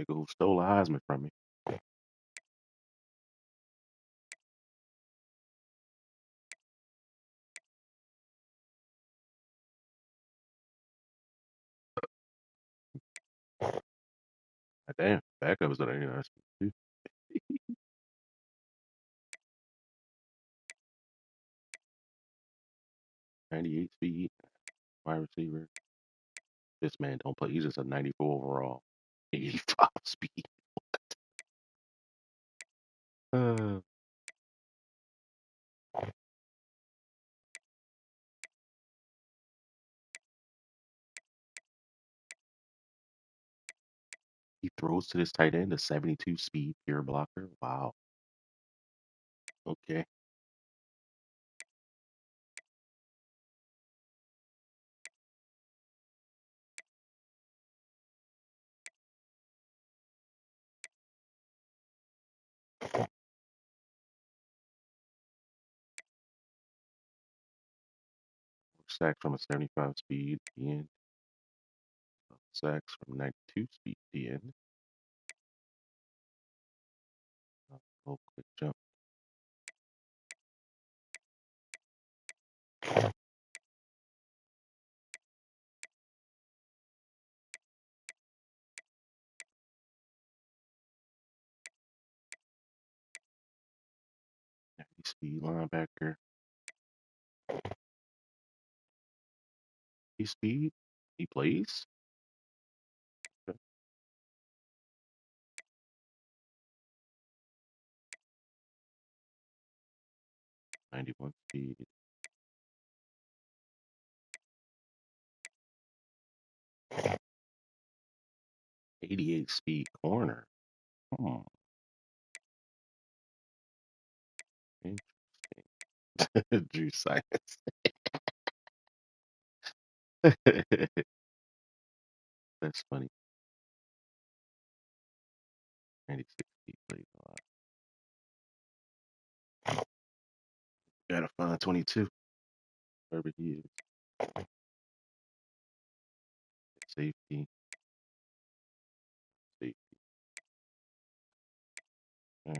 Nigga who stole a Heisman from me. Damn, backup is at 89 speed too. 98 speed, wide receiver. This man don't play. He's just a 94 overall. 85 speed. Uh, he throws to this tight end, a 72 speed pure blocker. Wow. Okay. Sacks from a 75 speed end. Sacks from 92 speed end. Oh, quick jump. Speed linebacker. He speed. He plays. 91 speed. 88 speed corner. Hmm. Interesting. Drew science. That's funny. 96 speed plays a lot. Gotta find 22. Wherever he is. Safety. Safety. All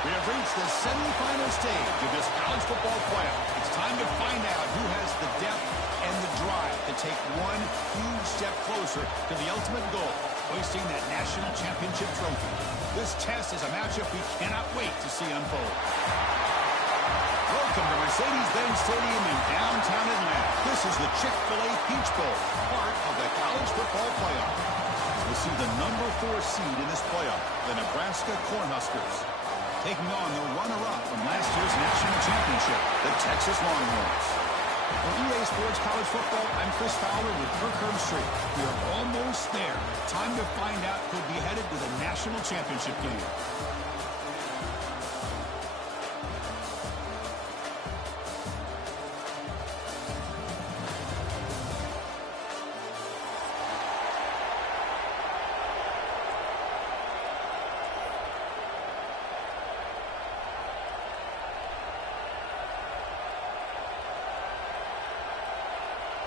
We have reached the semifinal stage of this college football playoff. It's time to find out who has the depth and the drive to take one huge step closer to the ultimate goal, hoisting that national championship trophy. This test is a matchup we cannot wait to see unfold. Welcome to Mercedes-Benz Stadium in downtown Atlanta. This is the Chick-fil-A Peach Bowl, part of the college football playoff. We'll see the number 4 seed in this playoff, the Nebraska Cornhuskers, taking on the runner-up from last year's national championship, the Texas Longhorns. For EA Sports College Football, I'm Chris Fowler with Kirk Herbstreit. We are almost there. Time to find out who'll be headed to the national championship game.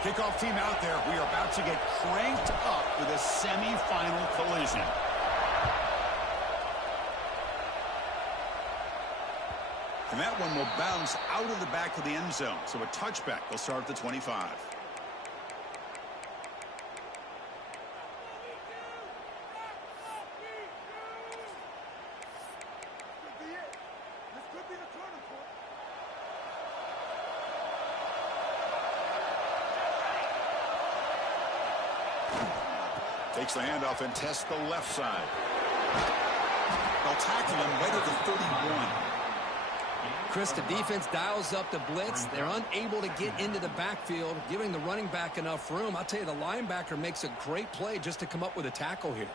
Kickoff team out there. We are about to get cranked up with a semifinal collision. And that one will bounce out of the back of the end zone. So a touchback will start at the 25. Takes the handoff and tests the left side. They'll tackle him right at the 31. Chris, the defense dials up the blitz. They're unable to get into the backfield, giving the running back enough room. I'll tell you, the linebacker makes a great play just to come up with a tackle here.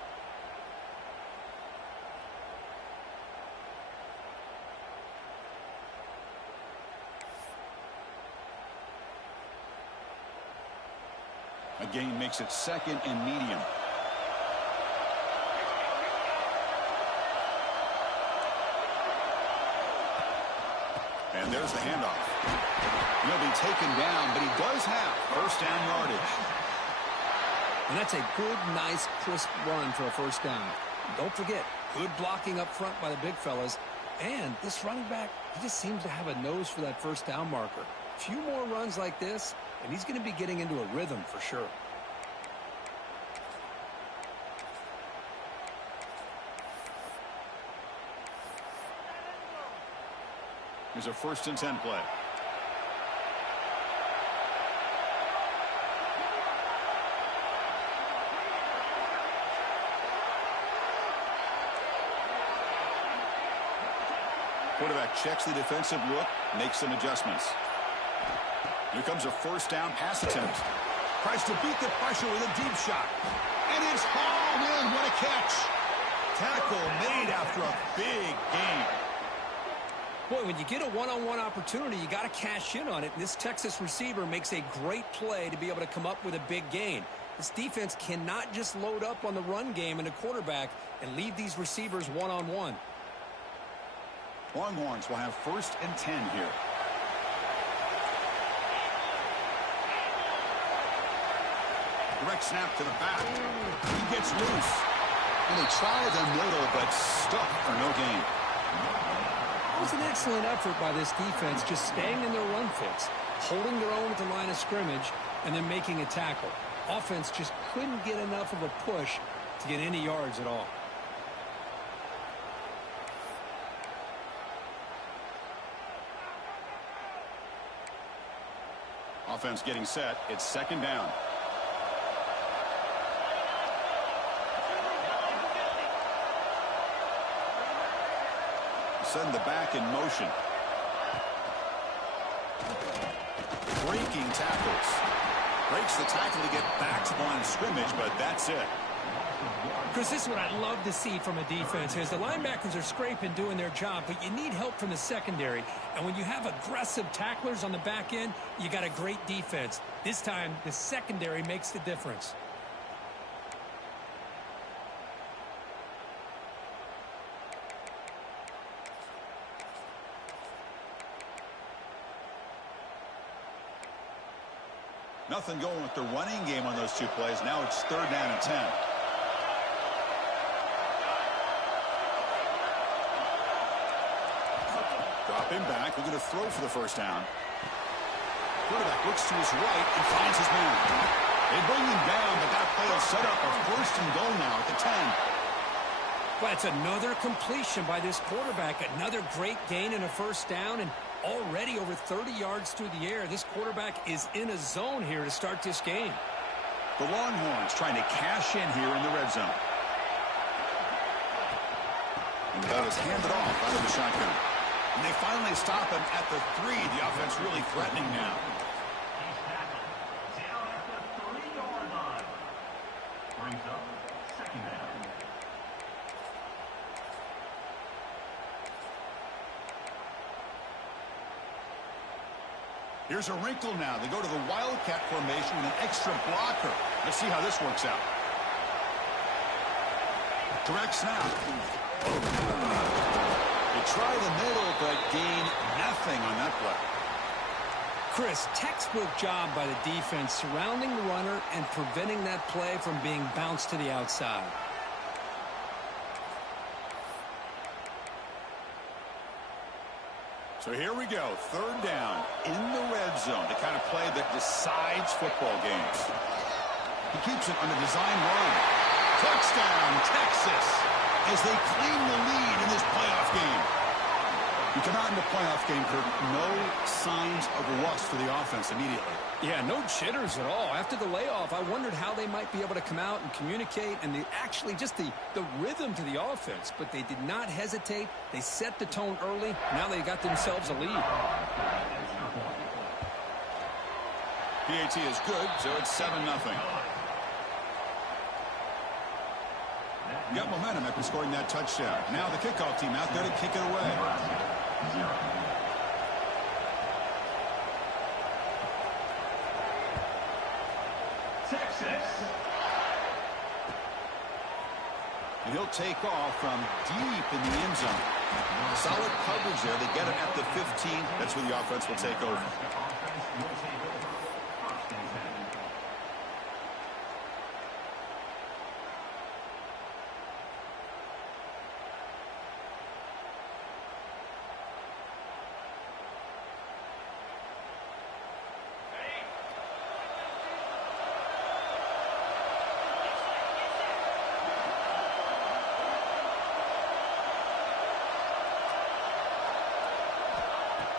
A gain makes it second and medium. And there's the handoff. He'll be taken down, but he does have first down yardage. And that's a good, nice, crisp run for a first down. Don't forget, good blocking up front by the big fellas. And this running back, he just seems to have a nose for that first down marker. A few more runs like this, and he's going to be getting into a rhythm for sure. Here's a 1st and 10 play. Quarterback checks the defensive look, makes some adjustments. Here comes a first down pass attempt. Tries to beat the pressure with a deep shot. And it's hauled in. What a catch. Tackle made after a big gain. Boy, when you get a one-on-one opportunity, you got to cash in on it. And this Texas receiver makes a great play to be able to come up with a big gain. This defense cannot just load up on the run game and the quarterback and leave these receivers one-on-one. Longhorns will have 1st and 10 here. Direct snap to the back. He gets loose. And they try the middle, but stuck for no gain. It was an excellent effort by this defense, just staying in their run fix, holding their own at the line of scrimmage, and then making a tackle. Offense just couldn't get enough of a push to get any yards at all. Offense getting set. It's second down. Send the back in motion. Breaking tackles. Breaks the tackle to get back to the line of scrimmage, but that's it. Chris, this is what I love to see from a defense is the linebackers are scraping, doing their job, but you need help from the secondary. And when you have aggressive tacklers on the back end, you got a great defense. This time, the secondary makes the difference. Nothing going with the running game on those two plays. Now it's third down and 10. Dropping back. We're going to throw for the first down. Quarterback looks to his right and finds his man. They bring him down, but that play will set up a first and goal now at the 10. Well, it's another completion by this quarterback. Another great gain and a first down, and already over 30 yards through the air. This quarterback is in a zone here to start this game. The Longhorns trying to cash in here in the red zone. And that is handed off out of the shotgun. And they finally stop him at the 3. The offense really threatening now. He's tackled down at the 3-yard line. Brings up second down. Here's a wrinkle now. They go to the Wildcat formation with an extra blocker. Let's see how this works out. Direct snap. They try the middle, but gain nothing on that play. Chris, textbook job by the defense surrounding the runner and preventing that play from being bounced to the outside. So here we go, third down in the red zone, the kind of play that decides football games. He keeps it on a design run. Touchdown, Texas, as they claim the lead in this playoff game. You come out in the playoff game, Kirk, no signs of rust for the offense immediately. Yeah, no jitters at all. After the layoff, I wondered how they might be able to come out and communicate and actually just the rhythm to the offense. But they did not hesitate. They set the tone early. Now they got themselves a lead. PAT is good, so it's 7-0. Got momentum after scoring that touchdown. Now the kickoff team out there to kick it away. Texas. And he'll take off from deep in the end zone. Solid coverage there. They get it at the 15. That's where the offense will take over.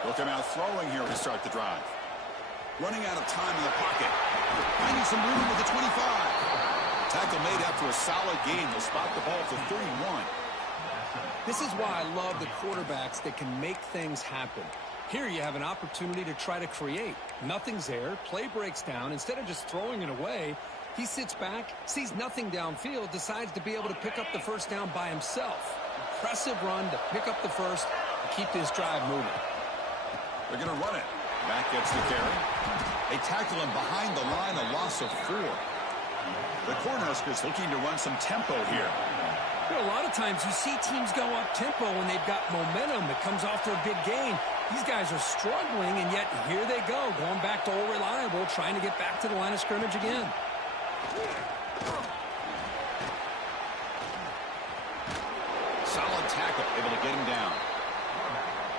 Look him out throwing here to start the drive. Running out of time in the pocket. Finding some room with the 25. Tackle made after a solid gain. They'll spot the ball for 31. This is why I love the quarterbacks that can make things happen. Here you have an opportunity to try to create. Nothing's there. Play breaks down. Instead of just throwing it away, he sits back, sees nothing downfield, decides to be able to pick up the first down by himself. Impressive run to pick up the first and keep this drive moving. They're going to run it. Back gets the carry. They tackle him behind the line, a loss of 4. The Cornhuskers looking to run some tempo here. You know, a lot of times you see teams go up tempo when they've got momentum that comes off to a big gain. These guys are struggling, and yet here they go, going back to old reliable, trying to get back to the line of scrimmage again. solid tackle, able to get him down.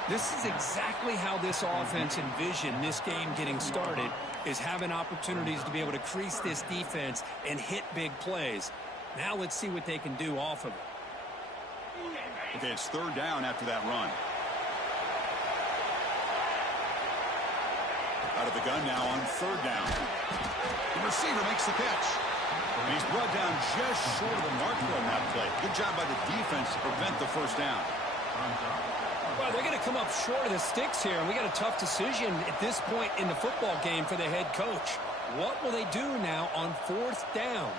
This is exactly how this offense envisioned this game getting started, is having opportunities to be able to crease this defense and hit big plays. Now let's see what they can do off of it. Okay, it's third down after that run. Out of the gun now on third down. The receiver makes the catch. And he's brought down just short of the marker on that play. Good job by the defense to prevent the first down. Well, they're going to come up short of the sticks here, and we got a tough decision at this point in the football game for the head coach. What will they do now on fourth down?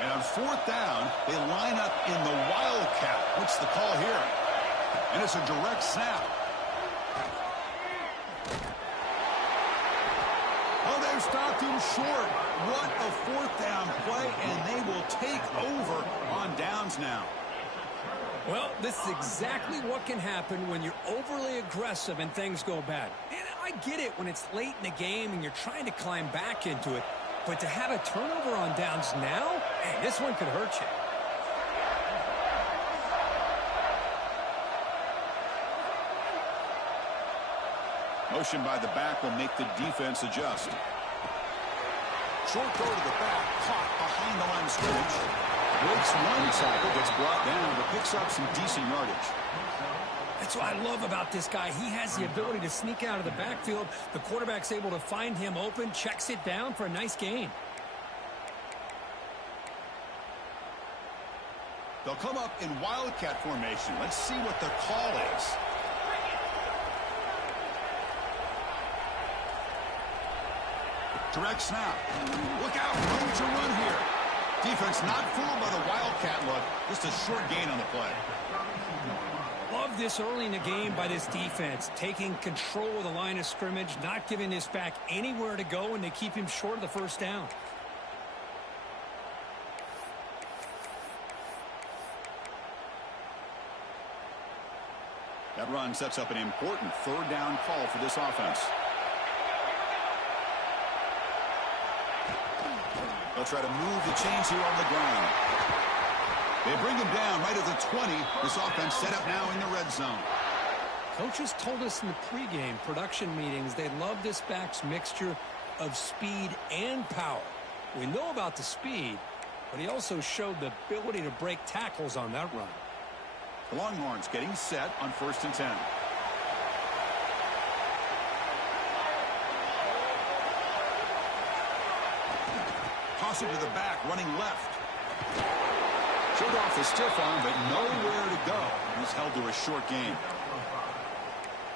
And on fourth down, they line up in the Wildcat. What's the call here? And it's a direct snap. Oh, they've stopped him short. What a fourth down play, and they will take over on downs now. Well, this is exactly what can happen when you're overly aggressive and things go bad. And I get it when it's late in the game and you're trying to climb back into it. But to have a turnover on downs now, man, this one could hurt you. Motion by the back will make the defense adjust. Short throw to the back, caught behind the line of scrimmage. Breaks one tackle, gets brought down, but picks up some decent yardage. That's what I love about this guy. He has the ability to sneak out of the backfield. The quarterback's able to find him open, checks it down for a nice gain. They'll come up in Wildcat formation. Let's see what the call is. Direct snap. Look out, room to run here. Defense not fooled by the Wildcat look. Just a short gain on the play. Love this early in the game by this defense, taking control of the line of scrimmage, not giving this back anywhere to go, and they keep him short of the first down. That run sets up an important third down call for this offense. They'll try to move the chains here on the ground. They bring him down right at the 20. This offense set up now in the red zone. Coaches told us in the pregame production meetings they love this back's mixture of speed and power. We know about the speed, but he also showed the ability to break tackles on that run. The Longhorns getting set on 1st and 10. Toss it to the back, running left. Showed off the stiff arm, but nowhere to go. He's held to a short gain.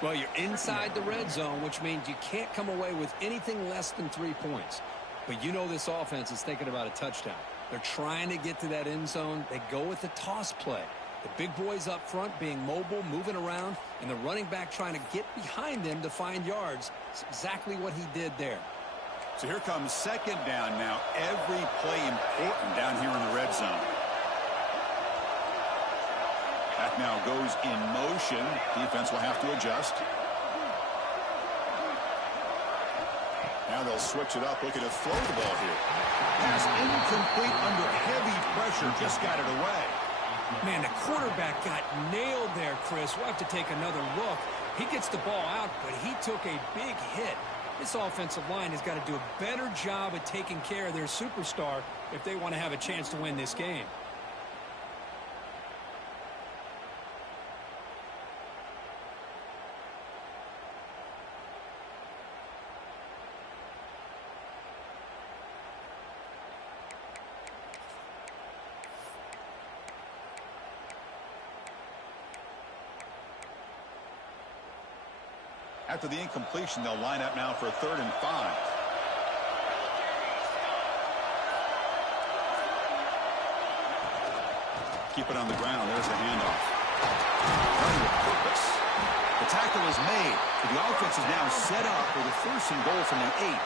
Well, you're inside the red zone, which means you can't come away with anything less than 3 points. But you know this offense is thinking about a touchdown. They're trying to get to that end zone. They go with the toss play. The big boys up front being mobile, moving around, and the running back trying to get behind them to find yards. It's exactly what he did there. So here comes second down now. Every play important down here in the red zone. Back now goes in motion. Defense will have to adjust. Now they'll switch it up, looking to throw the ball here. Pass incomplete under heavy pressure. Just got it away. Man, the quarterback got nailed there, Chris. We'll have to take another look. He gets the ball out, but he took a big hit. This offensive line has got to do a better job at taking care of their superstar if they want to have a chance to win this game. After the incompletion, they'll line up now for 3rd and 5. Keep it on the ground. There's the handoff. Running with purpose. The tackle is made. The offense is now set up for the 1st and goal from the 8.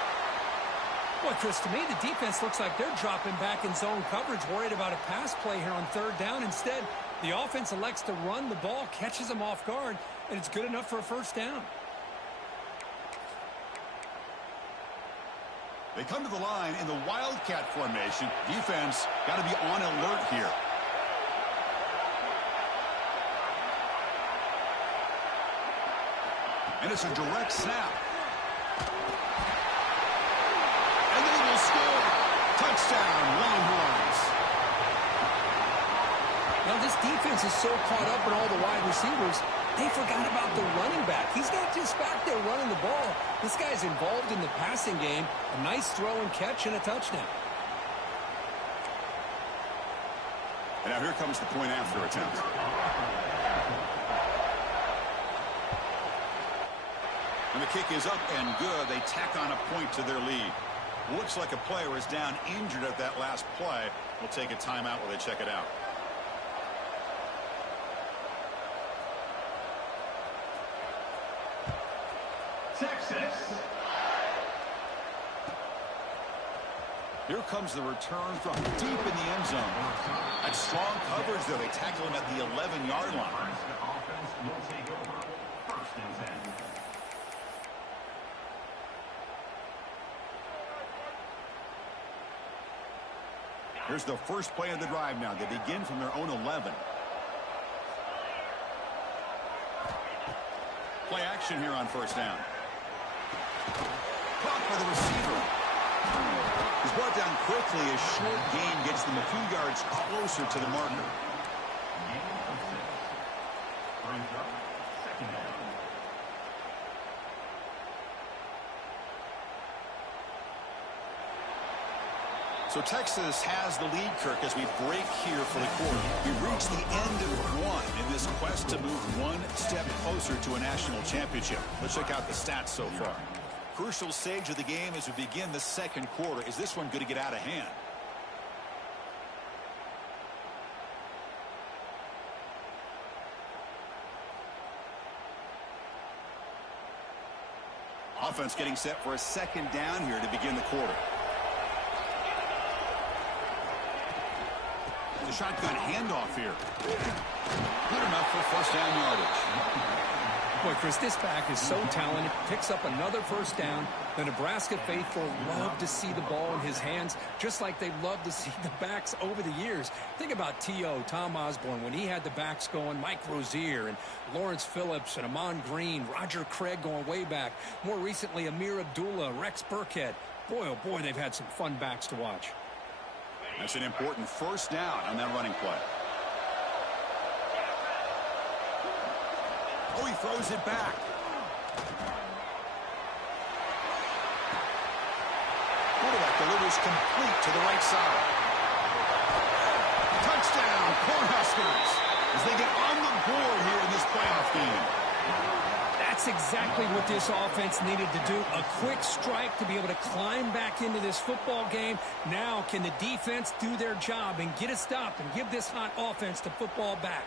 Well, Chris, to me, the defense looks like they're dropping back in zone coverage, worried about a pass play here on 3rd down. Instead, the offense elects to run the ball, catches them off guard, and it's good enough for a 1st down. They come to the line in the Wildcat formation. Defense got to be on alert here. And it's a direct snap. And they will score. Touchdown, Longhorns. Now, this defense is so caught up in all the wide receivers, they forgot about the running back. He's not just back there running the ball. This guy's involved in the passing game. A nice throw and catch and a touchdown. And now here comes the point after attempt. And the kick is up and good. They tack on a point to their lead. Looks like a player is down injured at that last play. We'll take a timeout while they check it out. Texas. Here comes the return from deep in the end zone. That's strong coverage, though. They tackle him at the 11-yard line. Nebraska offense will take over. 1st and 10. Here's the first play of the drive now. They begin from their own 11. Play action here on 1st down. Caught by the receiver. He's brought down quickly. A short gain gets them a few yards closer to the marker. Gain of 6. Brings up 2nd down. So Texas has the lead, Kirk, as we break here for the quarter. We reach the end of one in this quest to move one step closer to a national championship. Let's check out the stats so far. Crucial stage of the game as we begin the 2nd quarter. Is this one going to get out of hand? Offense getting set for a 2nd down here to begin the quarter. The shotgun handoff here. Good enough for 1st down yardage. Boy, Chris, this back is so talented. Picks up another 1st down. The Nebraska faithful love to see the ball in his hands, just like they love to see the backs over the years. Think about T.O., Tom Osborne, when he had the backs going, Mike Rozier and Lawrence Phillips and Amon Green, Roger Craig going way back. More recently, Amir Abdullah, Rex Burkhead. Boy, oh boy, they've had some fun backs to watch. That's an important 1st down on that running play. Oh, he throws it back. Quarterback delivers complete to the right side. Touchdown, Cornhuskers, as they get on the board here in this playoff game. That's exactly what this offense needed to do. A quick strike to be able to climb back into this football game. Now, can the defense do their job and get a stop and give this hot offense the football back?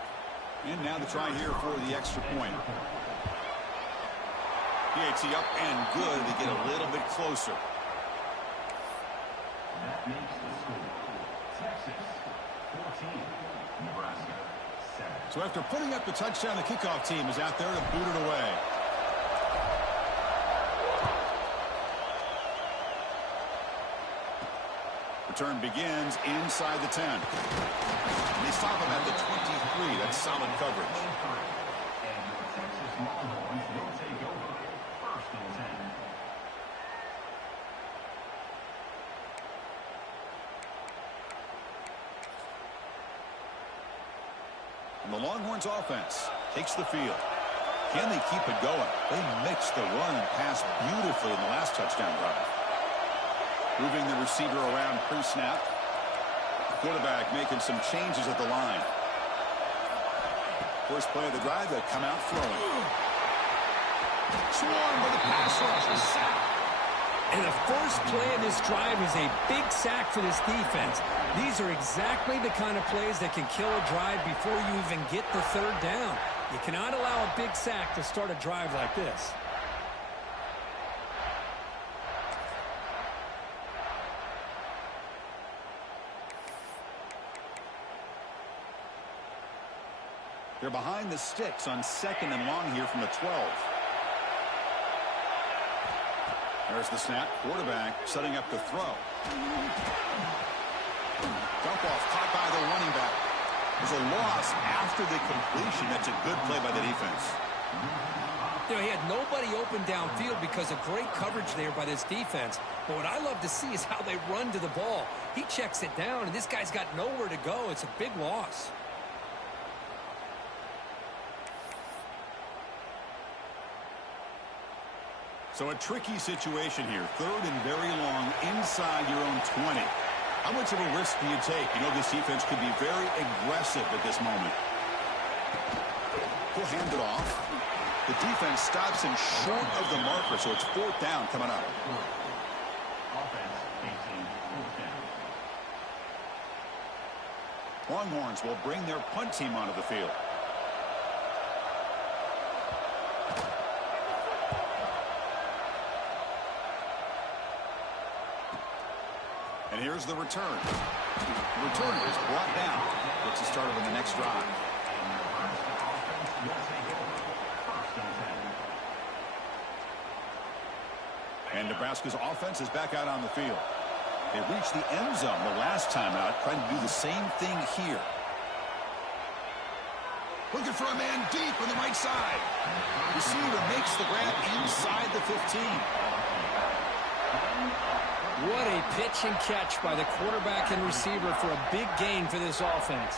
And now the try here for the extra point. PAT up and good. They get a little bit closer. That makes the score. Texas 14. Nebraska 7. So after putting up the touchdown, the kickoff team is out there to boot it away. Return begins inside the 10. They stop him at the 23. That's solid coverage. And your Texas Longhorns will take over. 1st and 10. And the Longhorns offense takes the field. Can they keep it going? They mixed the run and pass beautifully in the last touchdown drive. Moving the receiver around pre-snap. Quarterback making some changes at the line. First play of the drive, they come out throwing. Swarmed by the pass rush, a sack. And the first play of this drive is a big sack for this defense. These are exactly the kind of plays that can kill a drive before you even get the 3rd down. You cannot allow a big sack to start a drive like this. They're behind the sticks on 2nd and long here from the 12. There's the snap. Quarterback setting up the throw. Dump off caught by the running back. There's a loss after the completion. That's a good play by the defense. You know, he had nobody open downfield because of great coverage there by this defense. But what I love to see is how they run to the ball. He checks it down, and this guy's got nowhere to go. It's a big loss. So a tricky situation here. 3rd and very long inside your own 20. How much of a risk do you take? You know this defense could be very aggressive at this moment. He'll hand it off. The defense stops him short of the marker, so it's 4th down coming up. Offense, 18, 4th down. Longhorns will bring their punt team onto the field. And here's the return. The returner is brought down. Gets us started on the next drive. And Nebraska's offense is back out on the field. They reached the end zone the last time out, trying to do the same thing here. Looking for a man deep on the right side. Receiver makes the grab inside the 15. What a pitch and catch by the quarterback and receiver for a big gain for this offense.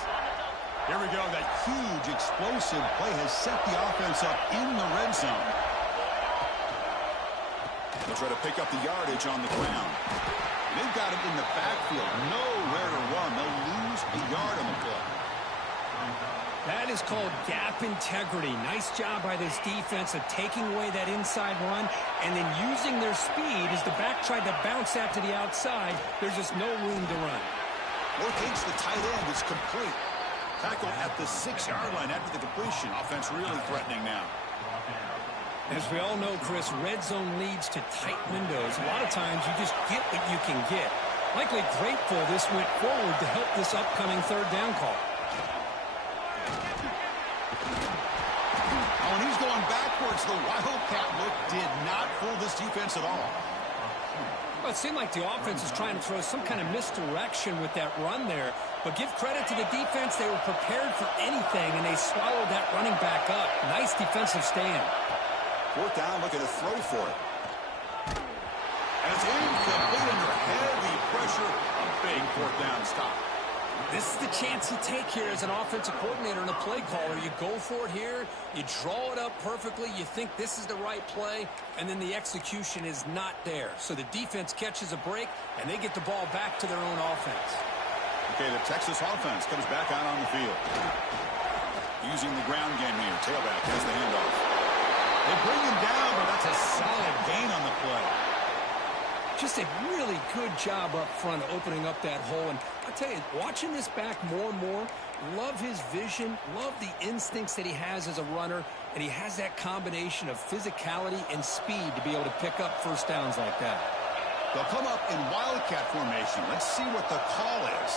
Here we go. That huge explosive play has set the offense up in the red zone. They'll try to pick up the yardage on the ground. They've got him in the backfield. Nowhere to run. They'll lose a yard on the play. That is called gap integrity. Nice job by this defense of taking away that inside run and then using their speed as the back tried to bounce that to the outside. There's just no room to run. Locates the tight end. It's complete. Tackle at the 6-yard line after the completion. Offense really threatening now. As we all know, Chris, red zone leads to tight windows. A lot of times you just get what you can get. Likely grateful this went forward to help this upcoming 3rd down call. Oh, and he's going backwards. The Wildcat look did not fool this defense at all. Well, it seemed like the offense is trying to throw some kind of misdirection with that run there. But give credit to the defense. They were prepared for anything, and they swallowed that running back up. Nice defensive stand. 4th down, looking to throw for it. And it's incomplete under heavy pressure. A big 4th down stop. This is the chance you take here as an offensive coordinator and a play caller. You go for it here. You draw it up perfectly. You think this is the right play, and then the execution is not there. So the defense catches a break, and they get the ball back to their own offense. Okay, the Texas offense comes back out on the field. Using the ground game here. Tailback has the handoff. They bring him down, but that's a solid gain on the play. Just a really good job up front opening up that hole. And I'll tell you, watching this back more and more, love his vision, love the instincts that he has as a runner, and he has that combination of physicality and speed to be able to pick up 1st downs like that. They'll come up in Wildcat formation. Let's see what the call is.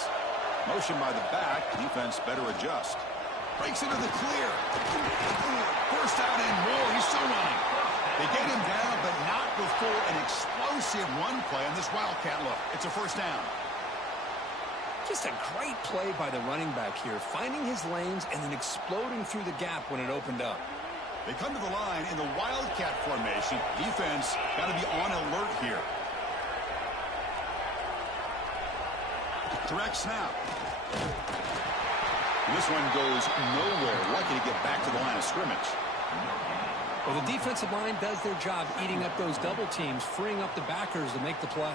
Motion by the back. Defense better adjust. Breaks into the clear. 1st down and more. He's still running. They get him down, but not before an explosive run play on this Wildcat look. It's a 1st down. Just a great play by the running back here, finding his lanes and then exploding through the gap when it opened up. They come to the line in the Wildcat formation. Defense got to be on alert here. Direct snap. This one goes nowhere. Lucky to get back to the line of scrimmage. Well, the defensive line does their job eating up those double teams, freeing up the backers to make the play.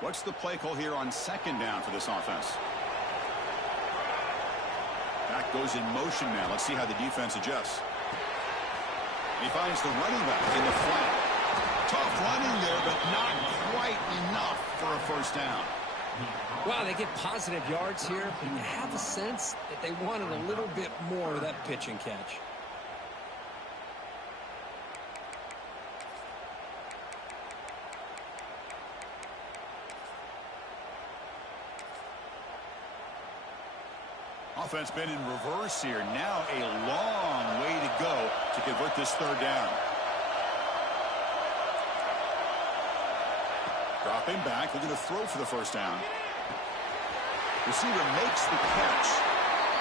What's the play call here on 2nd down for this offense? Back goes in motion now. Let's see how the defense adjusts. He finds the running back in the flat. Tough running there, but not quite enough for a 1st down. Wow, they get positive yards here, but you have a sense that they wanted a little bit more of that pitch and catch. Offense been in reverse here. Now a long way to go to convert this third down. Dropping back, looking to throw for the first down. Receiver makes the catch.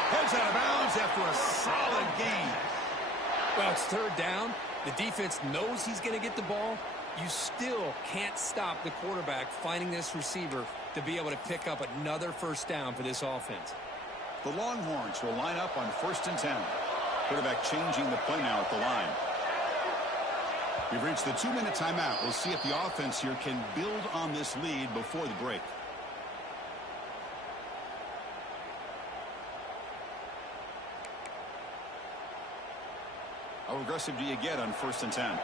Heads out of bounds after a solid gain. Well, it's third down. The defense knows he's going to get the ball. You still can't stop the quarterback finding this receiver to be able to pick up another first down for this offense. The Longhorns will line up on 1st and 10. Quarterback changing the play now at the line. We've reached the 2-minute timeout. We'll see if the offense here can build on this lead before the break. How aggressive do you get on 1st and 10?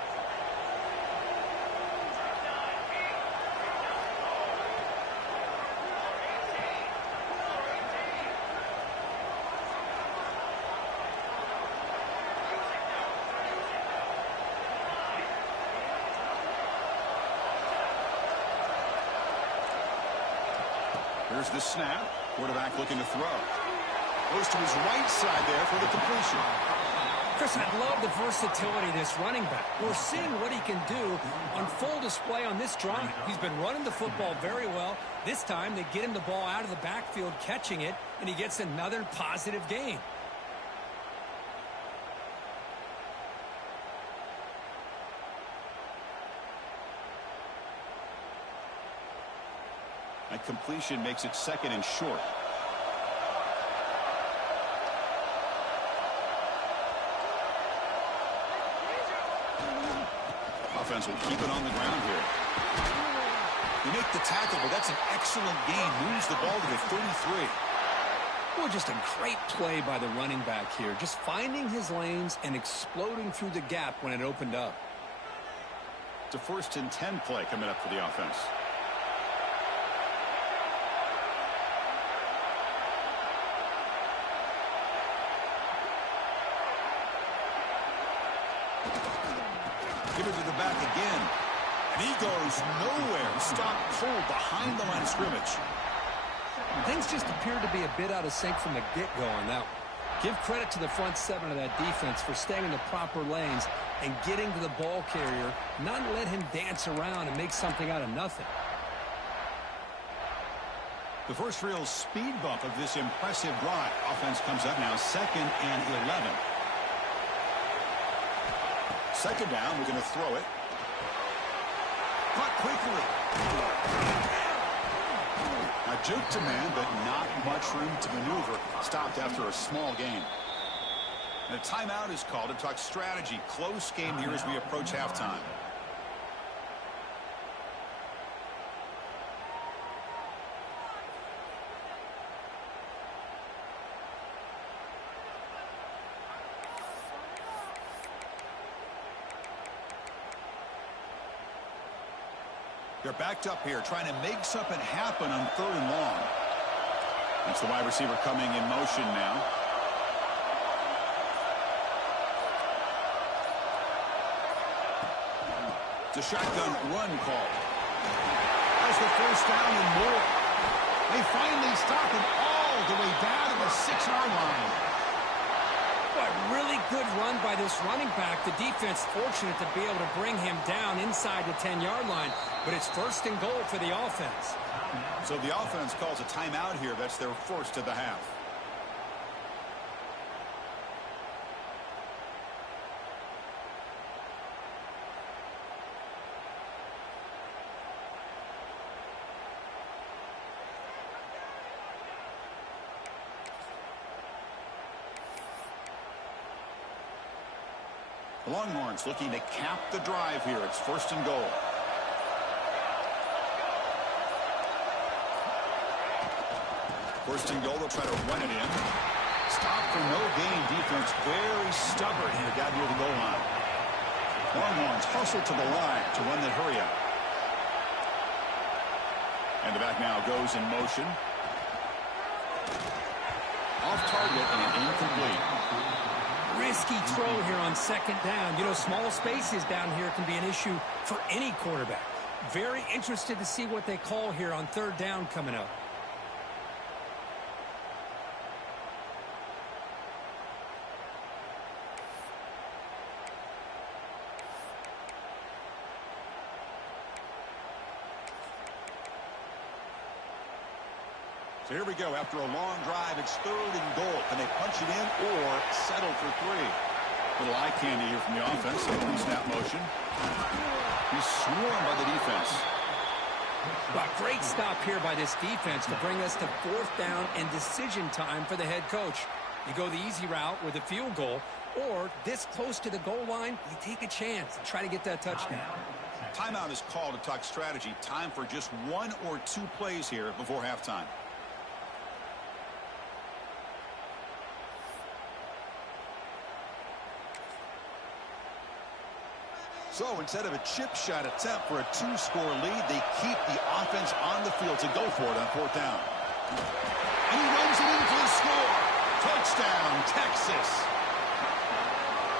Here's the snap. Quarterback looking to throw. Goes to his right side there for the completion. Chris, I love the versatility of this running back. We're seeing what he can do on full display on this drive. He's been running the football very well. This time, they get him the ball out of the backfield, catching it, and he gets another positive gain. That completion makes it 2nd and short. Offense will keep it on the ground here. You make the tackle, but that's an excellent gain. Moves the ball to the 33. Well, just a great play by the running back here. Just finding his lanes and exploding through the gap when it opened up. It's a 1st and 10 play coming up for the offense. Give it to the back again. And he goes nowhere. Stopped cold behind the line of scrimmage. Things just appeared to be a bit out of sync from the get-go on that one. Give credit to the front 7 of that defense for staying in the proper lanes and getting to the ball carrier, not let him dance around and make something out of nothing. The first real speed bump of this impressive drive. Offense comes up now 2nd and 11. 2nd down, we're going to throw it. Caught quickly. Now juke to man, but not much room to maneuver. Stopped after a small gain. And a timeout is called to talk strategy. Close game here as we approach halftime. They're backed up here, trying to make something happen on 3rd and long. That's the wide receiver coming in motion now. It's a shotgun run call. That's the first down and more. They finally stop it all the way down to the 6-yard line. What really good run by this running back. The defense fortunate to be able to bring him down inside the 10-yard line. But it's 1st and goal for the offense. So the offense calls a timeout here. That's their first of the half. The Longhorns looking to cap the drive here. It's 1st and goal. First and goal, they'll try to run it in. Stop for no gain. Defense very stubborn here. Got near the goal line. Longhorns hustle to the line to run the hurry up. And the back now goes in motion. Off target and incomplete. Risky throw here on 2nd down. You know, small spaces down here can be an issue for any quarterback. Very interested to see what they call here on 3rd down coming up. So here we go. After a long drive, it's 3rd and goal. Can they punch it in or settle for 3? Little eye candy here from the offense. Snap motion. He's swarmed by the defense. Well, great stop here by this defense to bring us to 4th down and decision time for the head coach. You go the easy route with a field goal, or this close to the goal line, you take a chance and try to get that touchdown. Timeout is called to talk strategy. Time for just 1 or 2 plays here before halftime. So instead of a chip shot attempt for a 2-score lead, they keep the offense on the field to go for it on 4th down. And he runs it in for the score. Touchdown, Texas.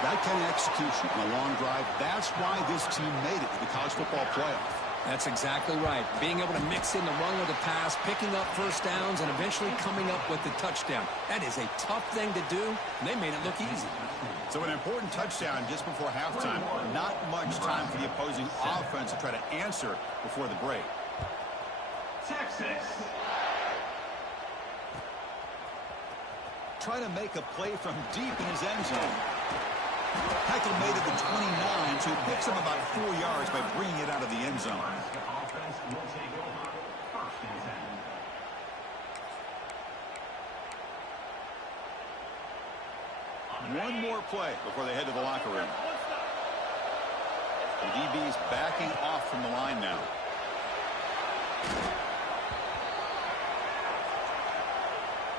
That kind of execution on a long drive, that's why this team made it to the college football playoff. That's exactly right. Being able to mix in the run with the pass, picking up first downs, and eventually coming up with the touchdown. That is a tough thing to do, and they made it look easy. So an important touchdown just before halftime. Not much time for the opposing offense to try to answer before the break. Texas. Trying to make a play from deep in his end zone. Heckle made it to 29, so he picks him about 4 yards by bringing it out of the end zone. Offense will take over 1st and 10. One more play before they head to the locker room. The DB's backing off from the line now.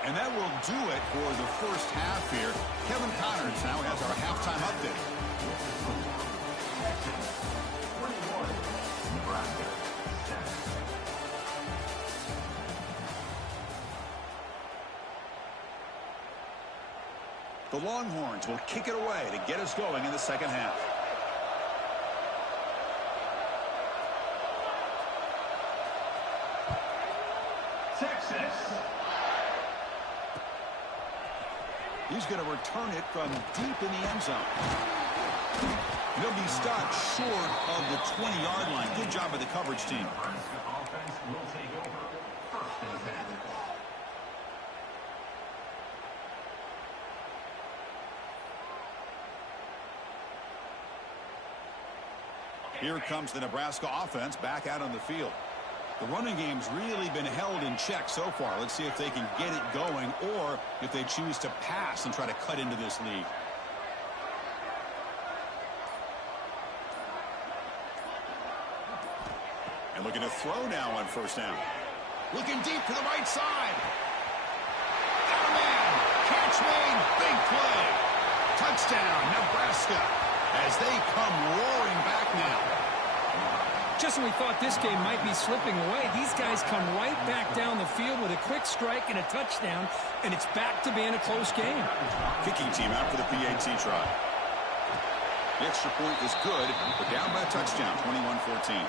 And that will do it for the first half here. Kevin Connors now has our halftime update. 21, Nebraska 7. The Longhorns will kick it away to get us going in the second half. Texas. He's going to return it from deep in the end zone. He'll be stopped short of the 20-yard line. Good job by the coverage team. Nebraska offense will take over 1st and 10. Here comes the Nebraska offense back out on the field. The running game's really been held in check so far. Let's see if they can get it going or if they choose to pass and try to cut into this lead. And looking to throw now on 1st down. Looking deep to the right side. Got a man. Catch made. Big play. Touchdown, Nebraska, as they come roaring back now. Just when we thought this game might be slipping away, these guys come right back down the field with a quick strike and a touchdown, and it's back to being a close game. Kicking team out for the PAT try. The extra point is good, but down by a touchdown, 21-14.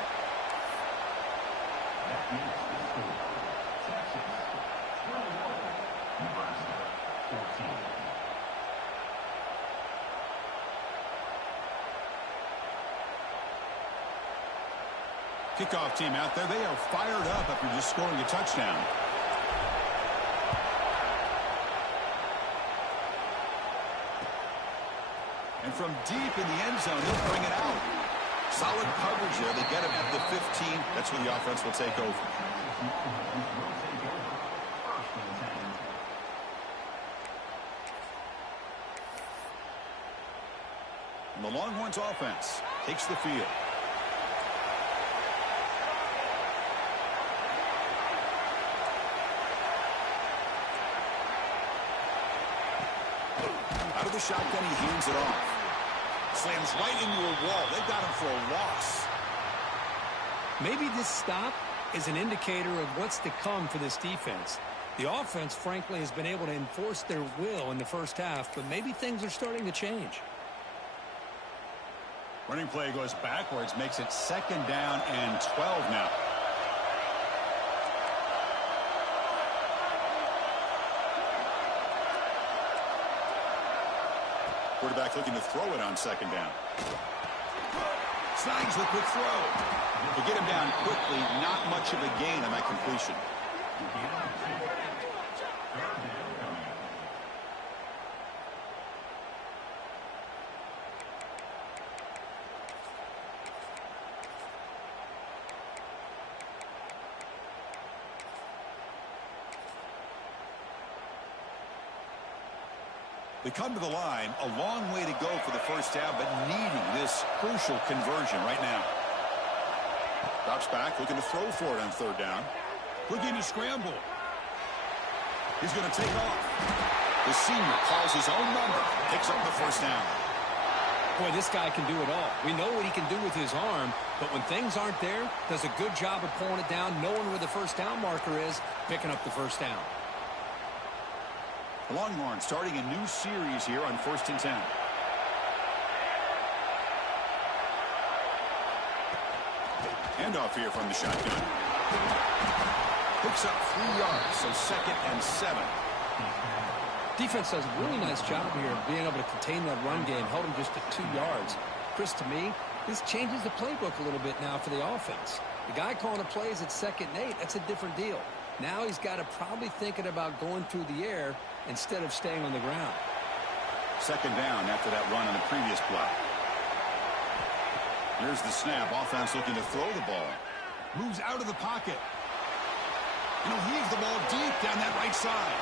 Kickoff team out there. They are fired up after just scoring a touchdown. And from deep in the end zone, they'll bring it out. Solid coverage there. They get him at the 15. That's where the offense will take over. And the Longhorns offense takes the field. Out of the shotgun, he hands it off. Slams right into a wall. They've got him for a loss. Maybe this stop is an indicator of what's to come for this defense. The offense, frankly, has been able to enforce their will in the first half, but maybe things are starting to change. Running play goes backwards, makes it 2nd down and 12 now. Quarterback looking to throw it on 2nd down. Snags the quick throw. To get him down quickly, not much of a gain on that completion. Third down coming up. They come to the line, a long way to go for the first down, but needing this crucial conversion right now. Drops back, looking to throw for it on third down. Looking to scramble. He's going to take off. The senior calls his own number, picks up the first down. Boy, this guy can do it all. We know what he can do with his arm, but when things aren't there, does a good job of pulling it down, knowing where the first down marker is, picking up the first down. Longhorn starting a new series here on 1st and 10. Handoff here from the shotgun. Picks up 3 yards, so 2nd and 7. Defense does a really nice job here of being able to contain that run game, held him just at 2 yards. Chris, to me, this changes the playbook a little bit now for the offense. The guy calling the plays at 2nd and 8, that's a different deal. Now he's got to probably thinking about going through the air instead of staying on the ground. 2nd down after that run on the previous play. Here's the snap. Offense looking to throw the ball. Moves out of the pocket. And he'll heave the ball deep down that right side.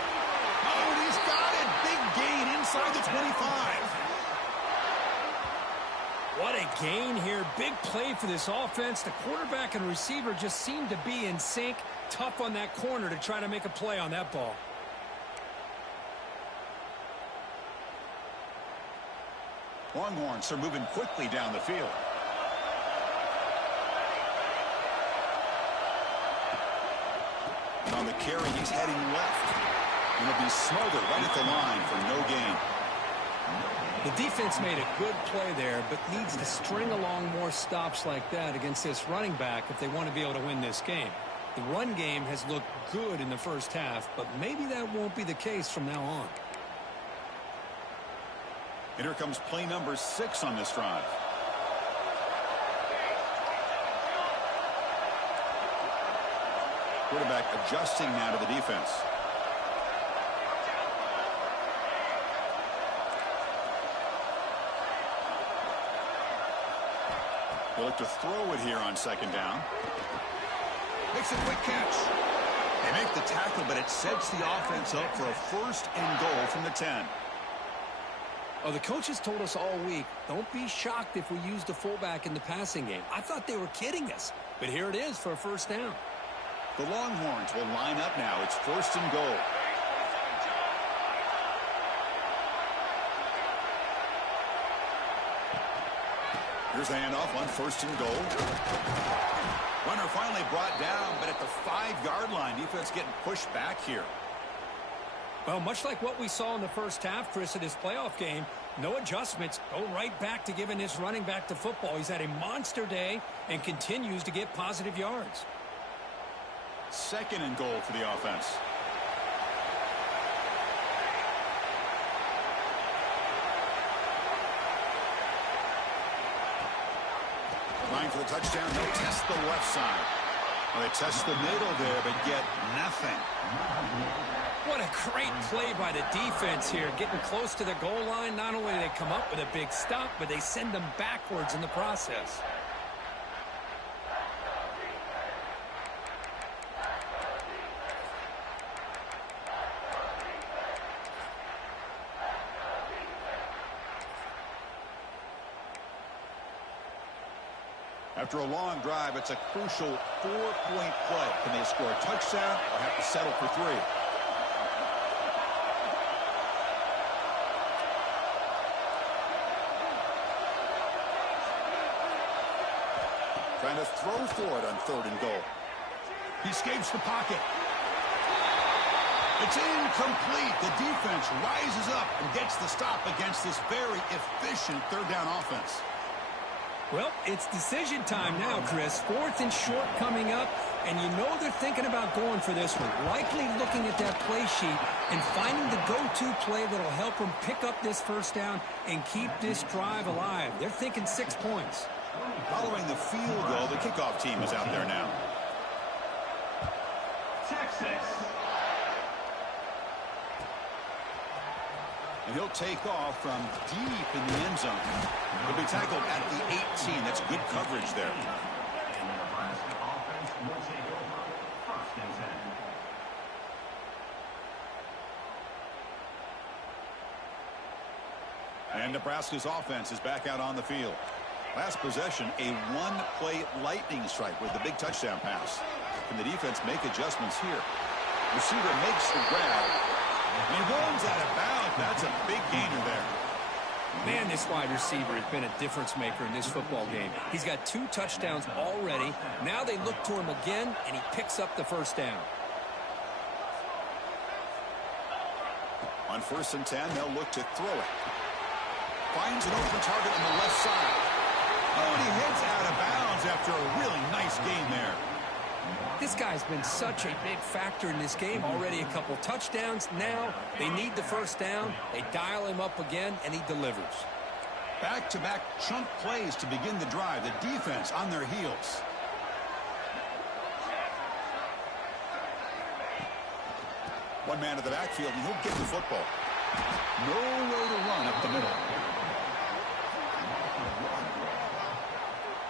Oh, and he's got it. Big gain inside the 25. What a gain here. Big play for this offense. The quarterback and receiver just seem to be in sync. Tough on that corner to try to make a play on that ball. Longhorns are moving quickly down the field. And on the carry, he's heading left. And he'll be smothered right at the line for no gain. The defense made a good play there, but needs to string along more stops like that against this running back if they want to be able to win this game. The run game has looked good in the first half, but maybe that won't be the case from now on. And here comes play number 6 on this drive. Quarterback adjusting now to the defense. They'll look to throw it here on 2nd down. Makes a quick catch. They make the tackle, but it sets the offense up for a 1st and goal from the 10. Oh, the coaches told us all week, don't be shocked if we use the fullback in the passing game. I thought they were kidding us, but here it is for a 1st down. The Longhorns will line up now. It's 1st and goal. Here's the handoff on 1st and goal. Runner finally brought down, but at the 5-yard line, defense getting pushed back here. Well, much like what we saw in the first half, Chris, in this playoff game, no adjustments. Go right back to giving this running back to football. He's had a monster day and continues to get positive yards. 2nd and goal for the offense. Line for the touchdown. They'll test the left side. Well, they test the middle there, but get nothing. What a great play by the defense here. Getting close to the goal line, not only do they come up with a big stop, but they send them backwards in the process. After a long drive, it's a crucial 4-point play. Can they score a touchdown or have to settle for 3? Trying to throw for it on 3rd and goal. He escapes the pocket. It's incomplete. The defense rises up and gets the stop against this very efficient 3rd down offense. Well, it's decision time now, Chris. 4th and short coming up, and you know they're thinking about going for this one. Likely looking at that play sheet and finding the go-to play that'll help them pick up this 1st down and keep this drive alive. They're thinking 6 points. Following the field goal, the kickoff team is out there now. Texas. And he'll take off from deep in the end zone. He'll be tackled at the 18. That's good coverage there. And the Nebraska offense will take over. 1st and 10. And Nebraska's offense is back out on the field. Last possession, a one-play lightning strike with the big touchdown pass. Can the defense make adjustments here? Receiver makes the grab. And he runs out of bounds. That's a big gainer there. Man, this wide receiver has been a difference maker in this football game. He's got 2 touchdowns already. Now they look to him again, and he picks up the first down. On 1st and 10, they'll look to throw it. Finds an open target on the left side. Oh, and he heads out of bounds after a really nice gain there. This guy's been such a big factor in this game. Already a couple touchdowns. Now they need the first down. They dial him up again, and he delivers. Back-to-back chunk plays to begin the drive. The defense on their heels. One man to the backfield, and he'll get the football. Nowhere to run up the middle.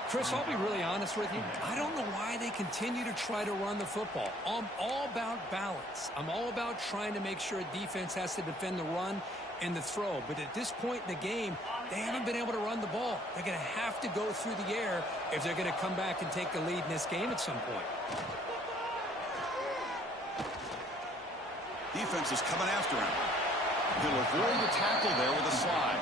Chris, I'll be really honest with you. I don't know why they continue to try to run the football. I'm all about balance. I'm all about trying to make sure a defense has to defend the run and the throw. But at this point in the game, they haven't been able to run the ball. They're going to have to go through the air if they're going to come back and take the lead in this game at some point. Defense is coming after him. He'll avoid the tackle there with a slide.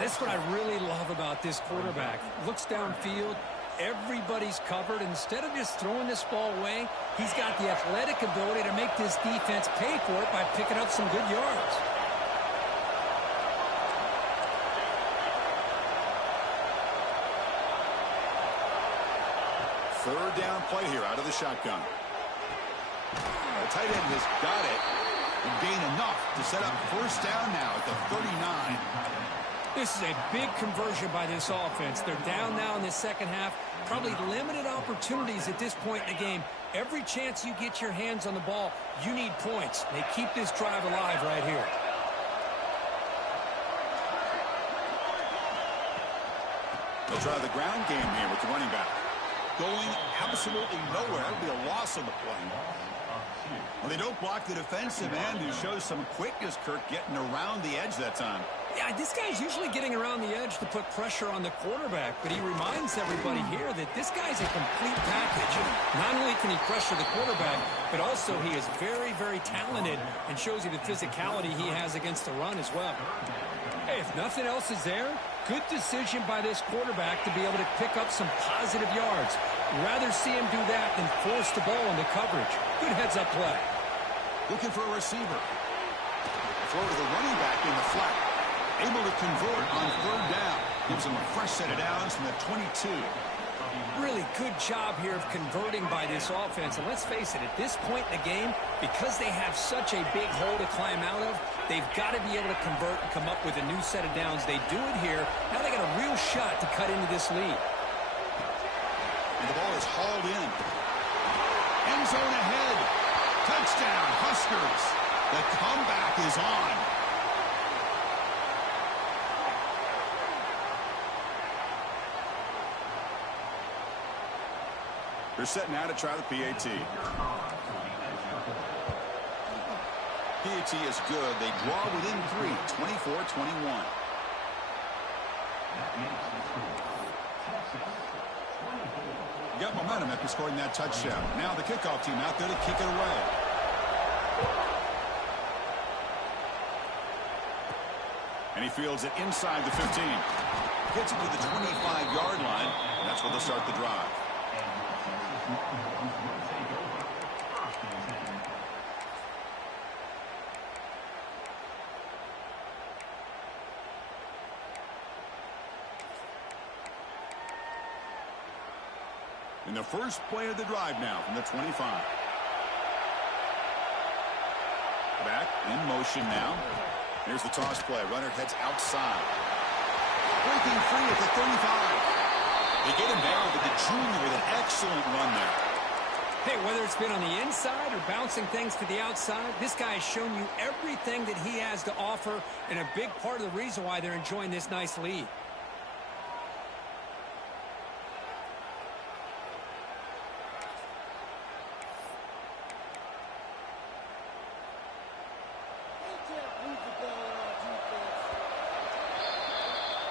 That's what I really love about this quarterback. Looks downfield. Everybody's covered. Instead of just throwing this ball away, he's got the athletic ability to make this defense pay for it by picking up some good yards. Third down play here out of the shotgun. The tight end has got it and gain enough to set up first down now at the 39. This is a big conversion by this offense. They're down now in the second half. Probably limited opportunities at this point in the game. Every chance you get your hands on the ball, you need points. They keep this drive alive right here. They'll try the ground game here with the running back. Going absolutely nowhere. That would be a loss on the play. Well, they don't block the defensive end, who shows some quickness, Kirk, getting around the edge that time. Yeah, this guy's usually getting around the edge to put pressure on the quarterback, but he reminds everybody here that this guy's a complete package. Not only can he pressure the quarterback, but also he is very, very talented and shows you the physicality he has against the run as well. Hey, if nothing else is there, good decision by this quarterback to be able to pick up some positive yards. Rather see him do that than force the ball into coverage. Good heads-up play. Looking for a receiver. Throw to the running back in the flat. Able to convert on third down. Gives him a fresh set of downs from the 22. Really good job here of converting by this offense. And let's face it, at this point in the game, because they have such a big hole to climb out of, they've got to be able to convert and come up with a new set of downs. They do it here. Now they got a real shot to cut into this lead. And the ball is hauled in. End zone ahead. Touchdown, Huskers. The comeback is on. They're setting out to try the PAT. PAT is good. They draw within 3, 24-21. Got momentum after scoring that touchdown. Now the kickoff team out there to kick it away. And he fields it inside the 15. Gets it to the 25-yard line. And that's where they'll start the drive. In the first play of the drive now from the 25. Back in motion now. Here's the toss play. Runner heads outside. Breaking free at the 35. They get him down, but the junior with an excellent run there. Hey, whether it's been on the inside or bouncing things to the outside, this guy has shown you everything that he has to offer, and a big part of the reason why they're enjoying this nice lead.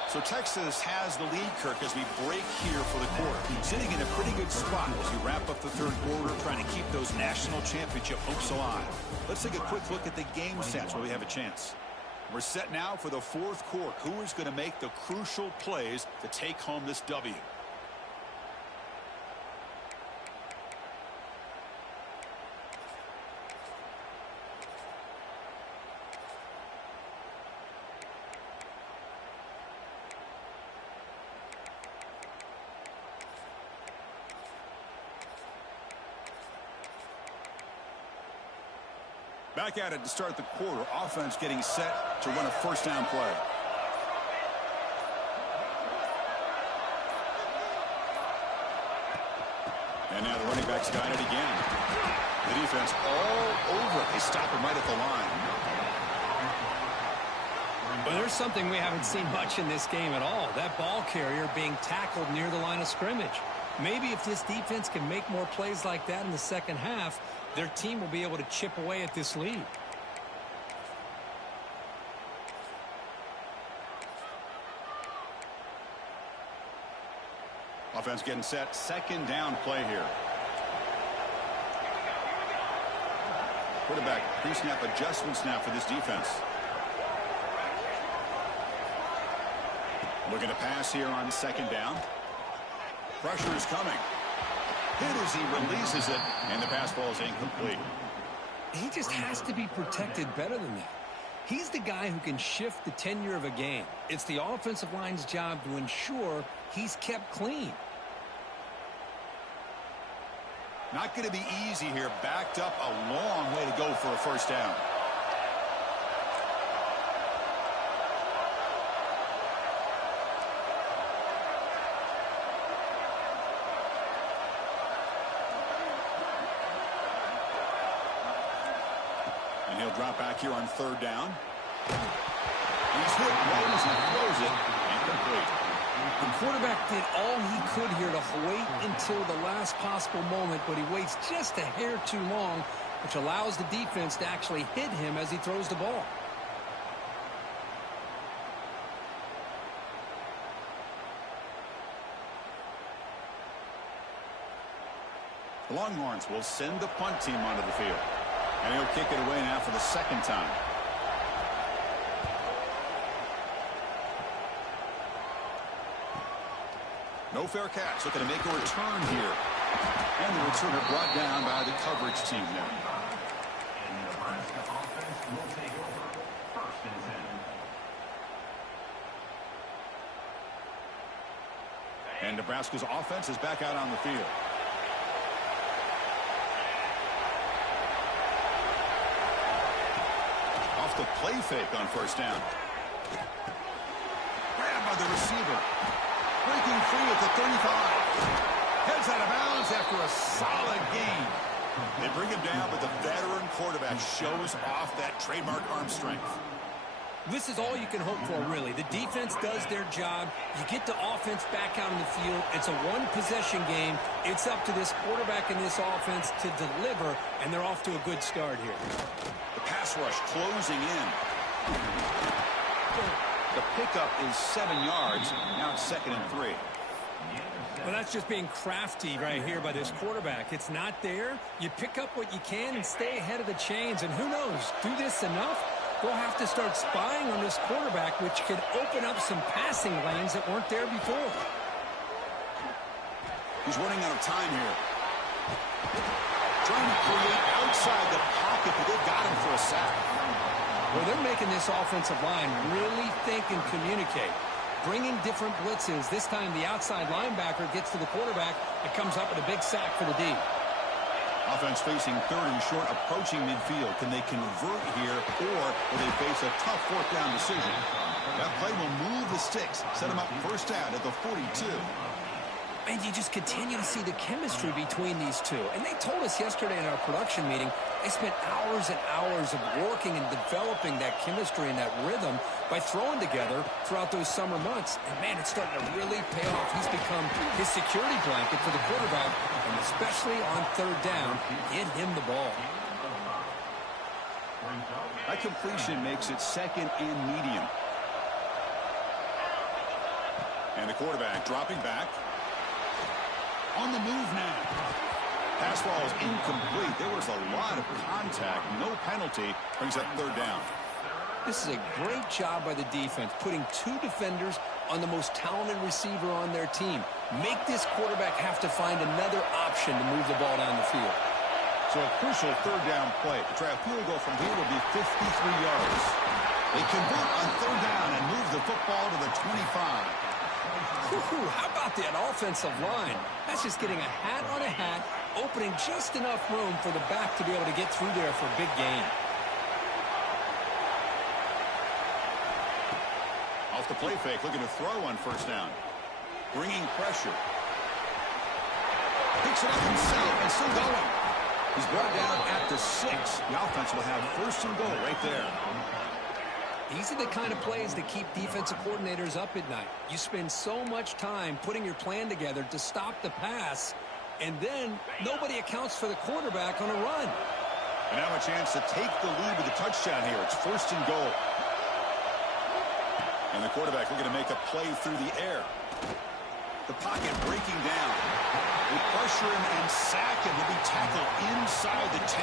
So Texas has the lead, Kirk, as we break here for the quarter. Sitting in a pretty good spot as we wrap up the third quarter, trying to keep those national championship hopes alive. Let's take a quick look at the game stats where we have a chance. We're set now for the fourth quarter. Who is going to make the crucial plays to take home this W? Back at it to start the quarter. Offense getting set to run a first down play. And now the running back's got it again. The defense all over it. They stop him right at the line. Well, there's something we haven't seen much in this game at all. That ball carrier being tackled near the line of scrimmage. Maybe if this defense can make more plays like that in the second half, their team will be able to chip away at this lead. Offense getting set. Second down play here. Quarterback pre-snap adjustments now for this defense. Looking to pass here on second down. Pressure is coming. Hit as he releases it, and the pass ball is incomplete. He just has to be protected better than that. He's the guy who can shift the tenure of a game. It's the offensive line's job to ensure he's kept clean. Not going to be easy here. Backed up a long way to go for a first down. And he'll drop back here on third down. He's hit right as he throws it. Incomplete. The quarterback did all he could here to wait until the last possible moment, but he waits just a hair too long, which allows the defense to actually hit him as he throws the ball. The Longhorns will send the punt team onto the field. And he'll kick it away now for the second time. No fair catch. Looking to make a return here. And the returner brought down by the coverage team there. And the Nebraska offense will take over. First and 10. And Nebraska's offense is back out on the field. Off the play fake on first down. Grabbed by the receiver. Breaking free at the 35. Heads out of bounds after a solid gain. They bring him down, but the veteran quarterback shows off that trademark arm strength. This is all you can hope for, really. The defense does their job. You get the offense back out on the field. It's a one-possession game. It's up to this quarterback and this offense to deliver, and they're off to a good start here. The pass rush closing in. The pickup is 7 yards. Now it's 2nd and 3. Well, that's just being crafty right here by this quarterback. It's not there. You pick up what you can and stay ahead of the chains. And who knows, do this enough, we'll have to start spying on this quarterback, which could open up some passing lanes that weren't there before. He's running out of time here. Trying to create outside the pocket, but they've got him for a sack. Well, they're making this offensive line really think and communicate. Bringing different blitzes. This time the outside linebacker gets to the quarterback. It comes up with a big sack for the D. Offense facing 3rd and short, approaching midfield. Can they convert here, or will they face a tough 4th down decision? That play will move the sticks, set them up first down at the 42. And you just continue to see the chemistry between these two. And they told us yesterday in our production meeting, they spent hours and hours of working and developing that chemistry and that rhythm by throwing together throughout those summer months. And, man, it's starting to really pay off. He's become his security blanket for the quarterback, and especially on third down, get him the ball. That completion makes it second and medium. And the quarterback dropping back. On the move now. Pass ball is incomplete. There was a lot of contact. No penalty. Brings up third down. This is a great job by the defense, putting two defenders on the most talented receiver on their team. Make this quarterback have to find another option to move the ball down the field. So a crucial third down play. To try a field goal from here will be 53 yards. They convert on third down and move the football to the 25. How about that offensive line? That's just getting a hat on a hat, opening just enough room for the back to be able to get through there for a big gain. Off the play fake, looking to throw on first down. Bringing pressure. Picks it up himself and still going. He's brought down at the 6. The offense will have first and goal right there. These are the kind of plays that keep defensive coordinators up at night. You spend so much time putting your plan together to stop the pass, and then nobody accounts for the quarterback on a run. And now a chance to take the lead with a touchdown here. It's first and goal. And the quarterback looking to make a play through the air. The pocket breaking down. They pressure him and sack him. He'll be tackled inside the 10.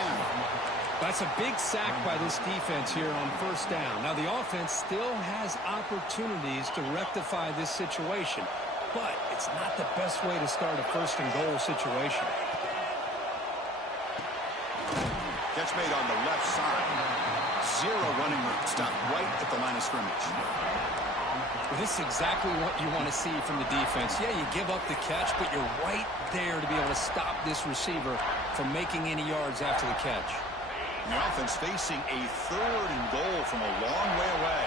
That's a big sack by this defense here on first down. Now, the offense still has opportunities to rectify this situation, but it's not the best way to start a first and goal situation. Catch made on the left side. Zero running room. Stopped right at the line of scrimmage. Well, this is exactly what you want to see from the defense. Yeah, you give up the catch, but you're right there to be able to stop this receiver from making any yards after the catch. And the offense facing a third and goal from a long way away.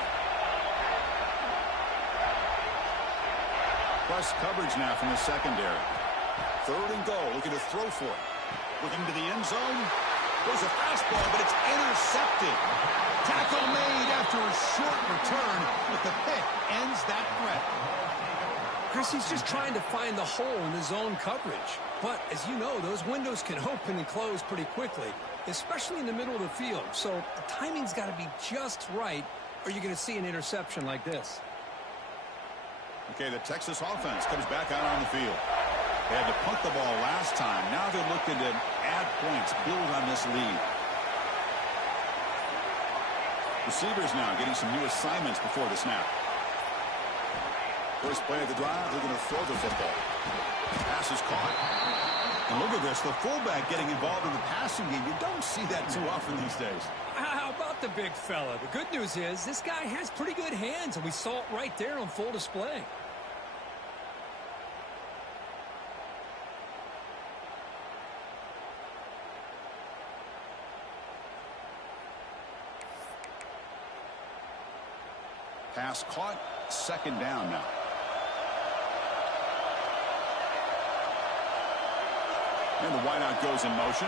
Plus coverage now from the secondary. Third and goal, looking to throw for it. Looking to the end zone. Goes a fastball, but it's intercepted. Tackle made after a short return, but the pick ends that threat. Chris, he's just trying to find the hole in the zone coverage. But, as you know, those windows can open and close pretty quickly, especially in the middle of the field. So the timing's got to be just right, or you're going to see an interception like this. Okay, the Texas offense comes back out on the field. They had to punt the ball last time. Now they're looking to add points, build on this lead. Receivers now getting some new assignments before the snap. First play of the drive, they're going to throw the football. Pass is caught. And look at this, the fullback getting involved in the passing game. You don't see that too often these days. How about the big fella? The good news is this guy has pretty good hands, and we saw it right there on full display. Pass caught, second down now. And the wideout goes in motion.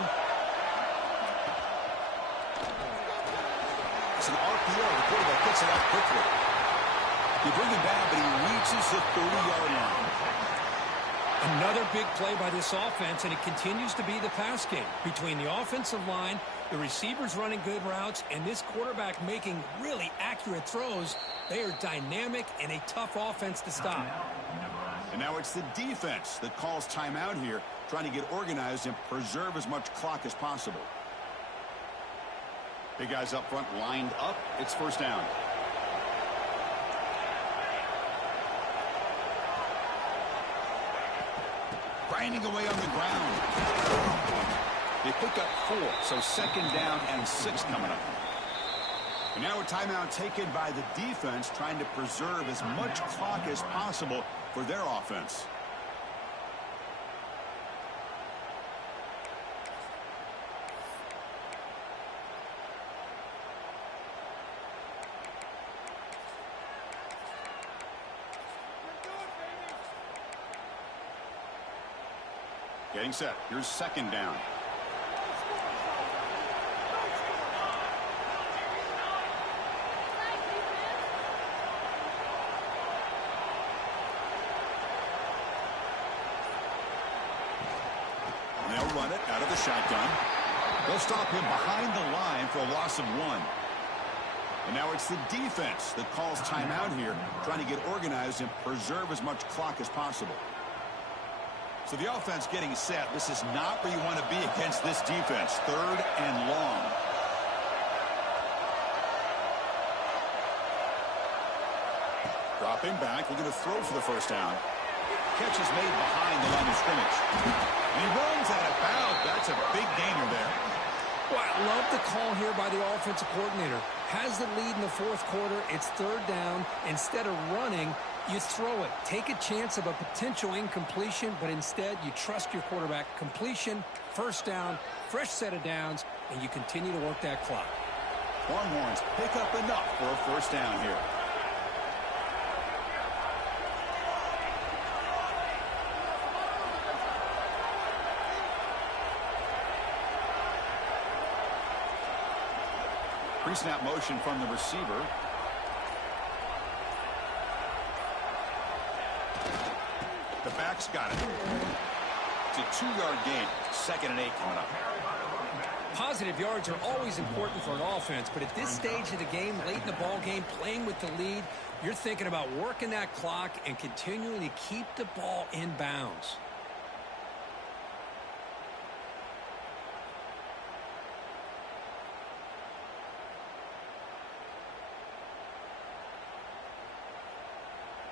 It's an RPO. The quarterback gets it out quickly. You bring him down, but he reaches the 30-yard line. Another big play by this offense, and it continues to be the pass game. Between the offensive line, the receivers running good routes, and this quarterback making really accurate throws, they are dynamic and a tough offense to stop. And now it's the defense that calls timeout here, trying to get organized and preserve as much clock as possible. Big guys up front lined up. It's first down. Grinding away on the ground. They pick up 4, so second down and 6 coming up. And now a timeout taken by the defense, trying to preserve as much clock as possible for their offense. Getting set. Here's second down. And they'll run it out of the shotgun. They'll stop him behind the line for a loss of 1. And now it's the defense that calls timeout here, trying to get organized and preserve as much clock as possible. So the offense getting set. This is not where you want to be against this defense. 3rd and long. Dropping back, looking to throw for the first down. Catch is made behind the line of scrimmage. And he runs out of bounds. That's a big gainer there. Well, I love the call here by the offensive coordinator. Has the lead in the 4th quarter. It's 3rd down. Instead of running, you throw it. Take a chance of a potential incompletion, but instead you trust your quarterback. Completion, 1st down, fresh set of downs, and you continue to work that clock. Longhorns pick up enough for a 1st down here. Pre-snap motion from the receiver. The back's got it. It's a 2-yard gain. 2nd and 8 coming up. Positive yards are always important for an offense, but at this stage of the game, late in the ball game, playing with the lead, you're thinking about working that clock and continuing to keep the ball in bounds.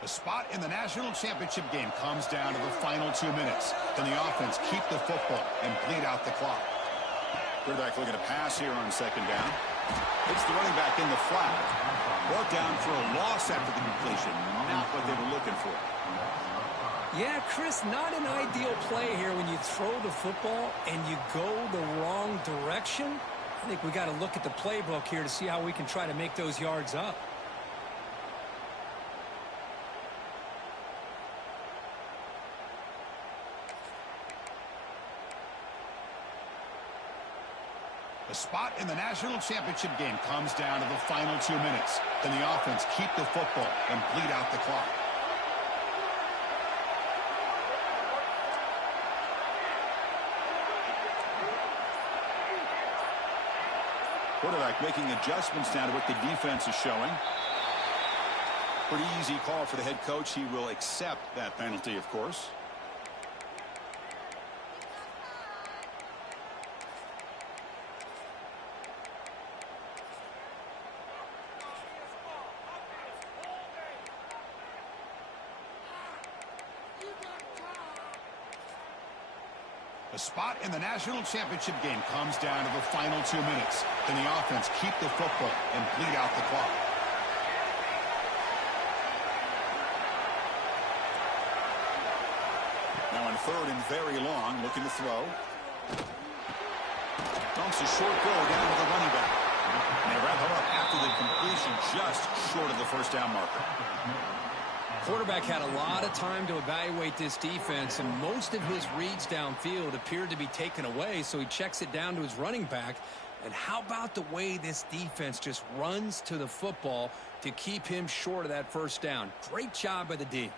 The spot in the national championship game comes down to the final 2 minutes. Can the offense keep the football and bleed out the clock? Quarterback looking to pass here on 2nd down. Hits the running back in the flat. Brought down for a loss after the completion. Not what they were looking for. Yeah, Chris, not an ideal play here when you throw the football and you go the wrong direction. I think we got to look at the playbook here to see how we can try to make those yards up. The spot in the national championship game comes down to the final 2 minutes. Can the offense keep the football and bleed out the clock? Quarterback making adjustments now to what the defense is showing. Pretty easy call for the head coach. He will accept that penalty, of course. The spot in the national championship game comes down to the final 2 minutes. Can the offense keep the football and bleed out the clock? Now on 3rd and very long, looking to throw. Dumps a short throw down to the running back. And they wrap him up after the completion, just short of the 1st down marker. Quarterback had a lot of time to evaluate this defense, and most of his reads downfield appeared to be taken away, so he checks it down to his running back. And how about the way this defense just runs to the football to keep him short of that 1st down? Great job by the D.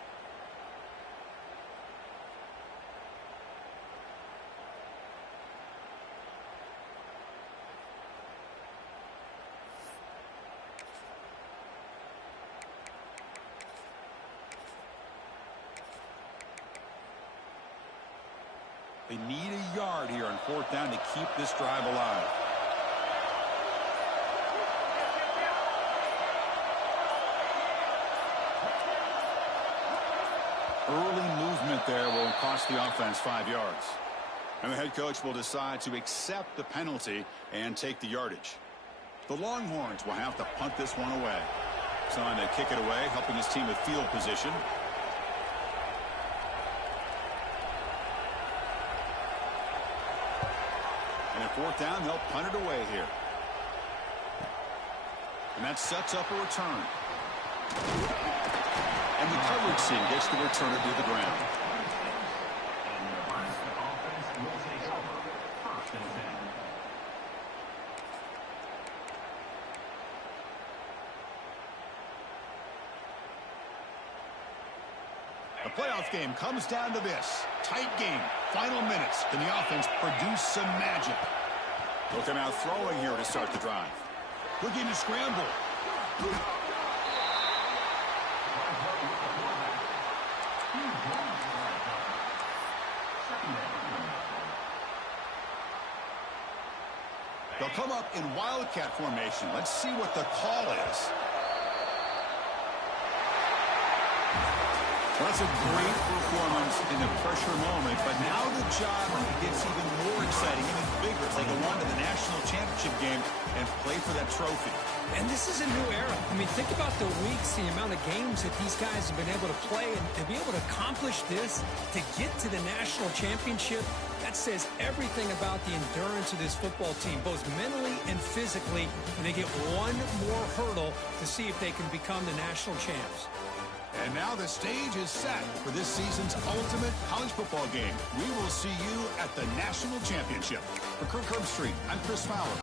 They need a yard here on 4th down to keep this drive alive. Early movement there will cost the offense 5 yards. And the head coach will decide to accept the penalty and take the yardage. The Longhorns will have to punt this one away. Trying to kick it away, helping his team with field position. And at 4th down, they'll punt it away here. And that sets up a return. And the coverage team gets the returner to the ground. playoff game comes down to this. Tight game. Final minutes. Can the offense produce some magic? Looking out throwing here to start the drive. Looking to scramble. They'll come up in wildcat formation. Let's see what the call is. Well, that's a great performance in the pressure moment, but now the job gets even more exciting, even bigger as they go on to the national championship game and play for that trophy. And this is a new era. I mean, think about the weeks, the amount of games that these guys have been able to play, and to be able to accomplish this, to get to the national championship, that says everything about the endurance of this football team, both mentally and physically, and they get one more hurdle to see if they can become the national champs. And now the stage is set for this season's ultimate college football game. We will see you at the national championship. For Kirk Herbstreit, I'm Chris Fowler.